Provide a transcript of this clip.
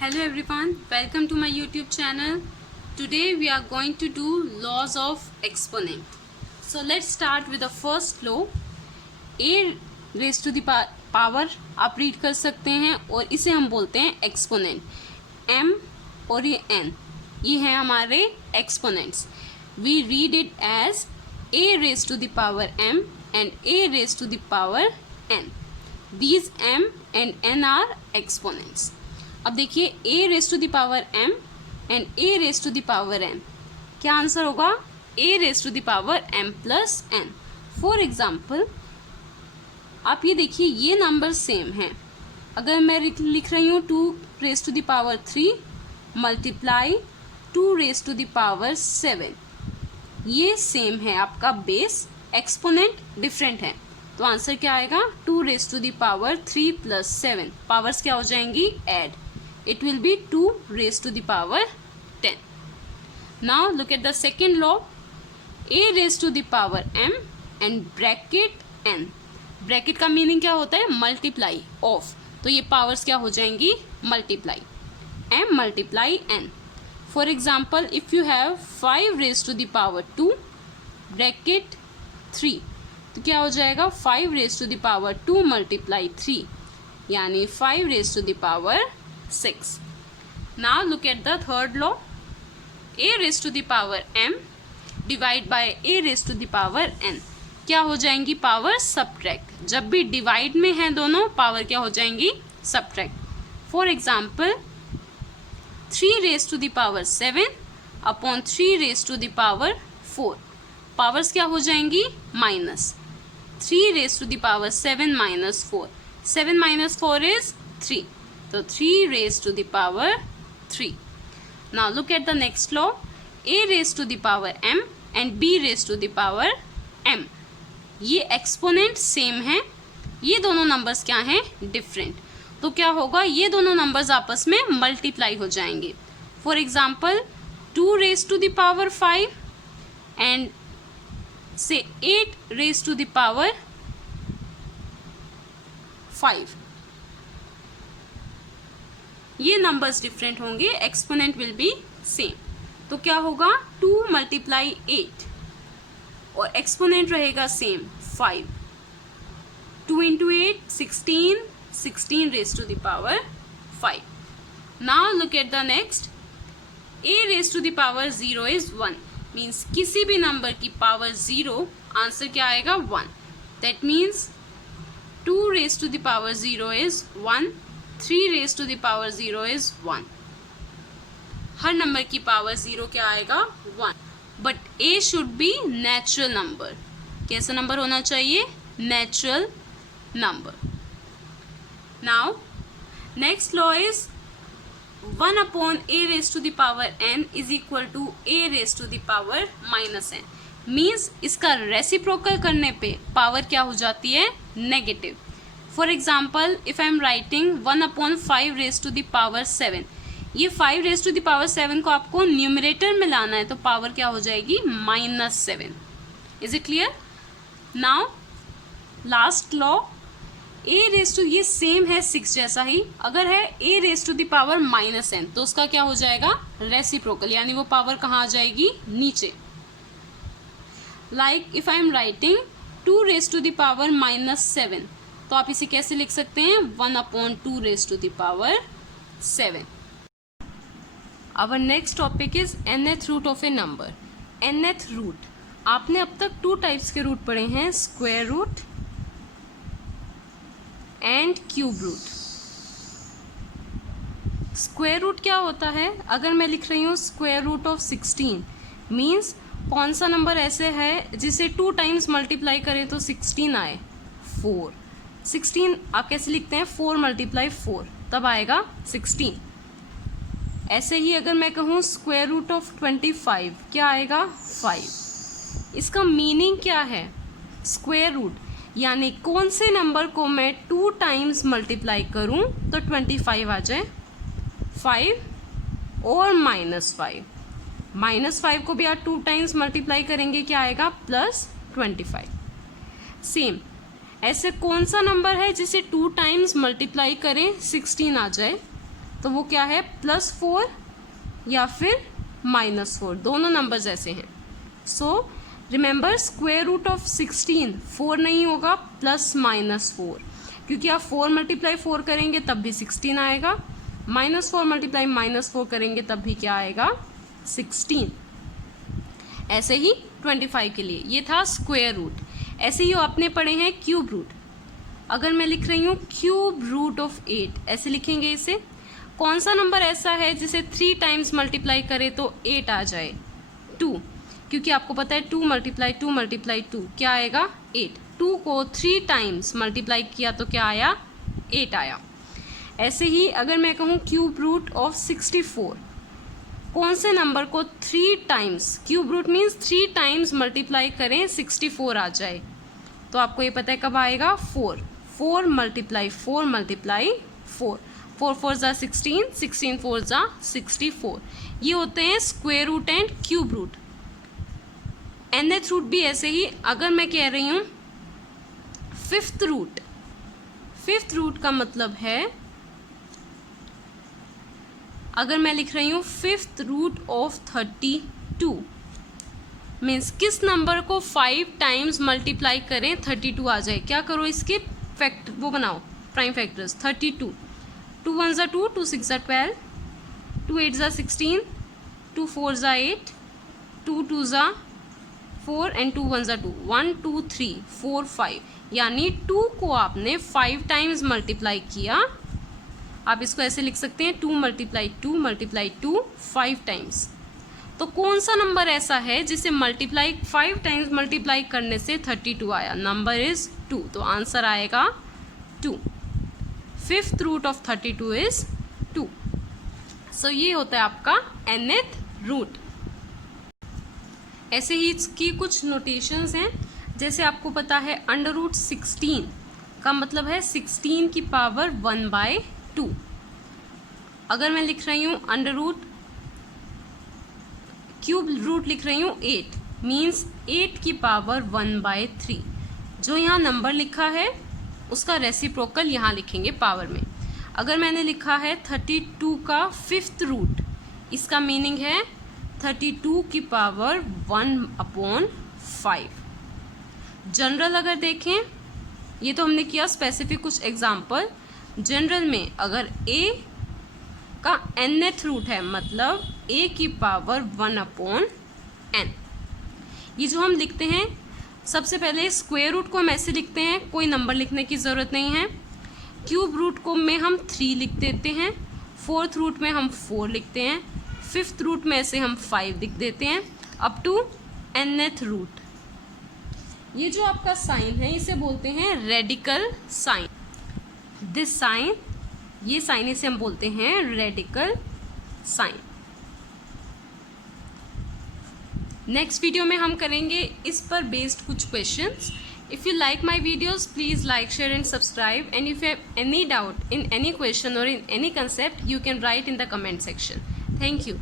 Hello everyone, welcome to my YouTube channel. Today we are going to do laws of exponent. So let's start with the first law. A raised to the power आप read कर सकते हैं और इसे हम बोलते हैं exponent. m और ये n, ये हैं हमारे exponents. We read it as a raised to the power m and a raised to the power n. These m and n are exponents. अब देखिए a raise to the power m and a raise to the power n, क्या answer होगा? a raise to the power m plus n. For example आप ये देखिए ये number same है. अगर मैं लिख रही हूँ 2 raise to the power 3 multiply 2 raise to the power 7, ये सेम है, आपका बेस एक्सपोनेंट डिफरेंट है, तो आंसर क्या आएगा? 2 raise to the power 3 plus 7. Powers क्या हो जाएंगी? Add. It will be 2 raised to the power 10. Now look at the second law. A raised to the power m and bracket n. Bracket का meaning क्या होता है? Multiply of. तो ये powers क्या हो जाएंगी? Multiply. m multiply n. For example if you have 5 raise to the power 2 bracket 3, तो क्या हो जाएगा? 5 raise to the power 2 multiply 3, यानी 5 raise to the power 6. Now look at the third law. A raised to the power m divide by a raised to the power n. क्या हो जाएंगी? Power subtract. जब भी divide में है दोनों, power क्या हो जाएंगी? Subtract. For example 3 raised to the power 7 upon 3 raised to the power 4. Powers क्या हो जाएंगी? Minus. 3 raised to the power 7 minus 4. 7 minus 4 is 3. So 3 raised to the power 3. Now look at the next law. A raised to the power m and b raised to the power m. ये exponent same है, ये दोनों numbers क्या हैं? Different. तो क्या होगा? ये दोनों नंबर्स आपस में मल्टीप्लाई हो जाएंगे. For example 2 raised to the power 5 and से 8 raised to the power 5. ये नंबर्स डिफरेंट होंगे, एक्सपोनेंट विल बी सेम. तो क्या होगा? 2 मल्टीप्लाई 8 और एक्सपोनेंट रहेगा same 5. 2 into 8 16, 16 raise to the power 5. Now look at the next. a raise to the power 0 is 1. Means किसी भी नंबर की पावर 0, आंसर क्या आएगा? 1. That means 2 raise to the power 0 is 1. 3 raised to the power 0 is 1. हर नंबर की power 0 क्या आएगा? 1. But a should be natural number. कैसा नंबर होना चाहिए? Natural number. Now next law is 1 upon a raised to the power n is equal to a raised to the power minus n. Means इसका reciprocal करने पे power क्या हो जाती है? Negative. For example if I am writing 1 upon 5 raise to the power 7, ये 5 raise to the power 7 को आपको न्यूमरेटर में लाना है, तो पावर क्या हो जाएगी? -7. Is it clear? Now last law. a raise to, ये सेम है 6 जैसा ही. अगर है a raise to the power -n, तो उसका क्या हो जाएगा? रेसिप्रोकल, यानी वो पावर कहाँ आ जाएगी? नीचे. Like if I am writing 2 raise to the power -7, तो आप इसे कैसे लिख सकते हैं? 1 upon 2 raise to the power 7. Our next topic is nth root of a number. nth root, आपने अब तक 2 टाइप्स के रूट पढ़े हैं, square root and cube root. Square root क्या होता है? अगर मैं लिख रही हूँ स्क्वायर रूट ऑफ 16, मीन्स कौन सा नंबर ऐसे है जिसे 2 टाइम्स मल्टीप्लाई करें तो 16 आए? 4. 16 आप कैसे लिखते हैं? 4 मल्टीप्लाई 4, तब आएगा 16. ऐसे ही अगर मैं कहूँ स्क्वायर रूट ऑफ 25, क्या आएगा? 5. इसका मीनिंग क्या है? स्क्वायर रूट यानी कौन से नंबर को मैं 2 टाइम्स मल्टीप्लाई करूँ तो 25 आ जाए? 5 और -5. -5 को भी आप 2 टाइम्स मल्टीप्लाई करेंगे, क्या आएगा? +25. सेम ऐसे कौन सा नंबर है जिसे 2 टाइम्स मल्टीप्लाई करें 16 आ जाए? तो वो क्या है, +4 या फिर -4, दोनों नंबर्स ऐसे हैं। So remember square root of 16 4 नहीं होगा, +-4, क्योंकि आप 4 × 4 करेंगे तब भी 16 आएगा, -4 × -4 करेंगे तब भी क्या आएगा, 16। ऐसे ही 25 के लिए ये था स्क्वायर रूट। ऐसे ही आपने पढ़े हैं क्यूब रूट। अगर मैं लिख रही हूँ क्यूब रूट ऑफ 8, ऐसे लिखेंगे इसे। कौन सा नंबर ऐसा है जिसे 3 टाइम्स मल्टीप्लाई करे तो 8 आ जाए, 2, क्योंकि आपको पता है 2 × 2 क्या आएगा, 8। 2 को 3 टाइम्स मल्टीप्लाई किया तो क्या आया, 8 आया। ऐसे ही अगर मैं कहूँ क्यूब रूट ऑफ 64, कौन से नंबर को 3 times, cube root means 3 times multiply करें 64 आ जाए, तो आपको ये पता है कब आएगा, 4 × 4 4 4 ज़ा 16, 16 4 ज़ा 64। ये होते हैं square root and cube root. nth root भी ऐसे ही। अगर मैं कह रही हूँ फिफ्थ रूट का मतलब है, अगर मैं लिख रही हूँ फिफ्थ रूट ऑफ 32 मीन्स किस नंबर को 5 टाइम्स मल्टीप्लाई करें 32 आ जाए। क्या करो, इसके फैक्ट वो बनाओ, प्राइम फैक्टर्स। 32, 2 1 ज़ा 2, 2 6 ज़ा 12, 2 8 ज़ा 16, 2 4 ज़ा 8, 2 2 ज़ा 4 एंड 2 1 ज़ा 2, 1 2 3 4 5, यानी 2 को आपने 5 टाइम्स मल्टीप्लाई किया। आप इसको ऐसे लिख सकते हैं 2 × 2 5 टाइम्स। तो कौन सा नंबर ऐसा है जिसे 5 टाइम्स मल्टीप्लाई करने से 32 आया, नंबर इज 2, तो आंसर आएगा 2। Fifth root of 32 is 2। So ये होता है आपका nth रूट। ऐसे ही इसकी कुछ नोटेशंस हैं, जैसे आपको पता है √16 का मतलब है 16 की पावर 1/2। अगर मैं लिख रही हूँ क्यूब रूट लिख रही हूँ 8 मीन्स 8 की पावर 1/3। जो यहाँ नंबर लिखा है उसका रेसिप्रोकल यहाँ लिखेंगे पावर में। अगर मैंने लिखा है 32 का फिफ्थ रूट, इसका मीनिंग है 32 की पावर 1/5। जनरल अगर देखें, ये तो हमने किया स्पेसिफिक कुछ एग्जाम्पल। जनरल में अगर a का nth रूट है मतलब a की पावर 1/n। ये जो हम लिखते हैं, सबसे पहले स्क्वायर रूट को हम ऐसे लिखते हैं, कोई नंबर लिखने की ज़रूरत नहीं है। क्यूब रूट को में हम 3 लिख देते हैं, फोर्थ रूट में हम 4 लिखते हैं, फिफ्थ रूट में ऐसे हम 5 लिख देते हैं, अप टू nth रूट। ये जो आपका साइन है इसे बोलते हैं रेडिकल साइन। दिस साइन, ये साइन इसे हम बोलते हैं रेडिकल साइन। नेक्स्ट वीडियो में हम करेंगे इस पर बेस्ड कुछ questions. If you like my videos please like, share and subscribe, and if you have any doubt in any question और in any concept you can write in the comment section. Thank you.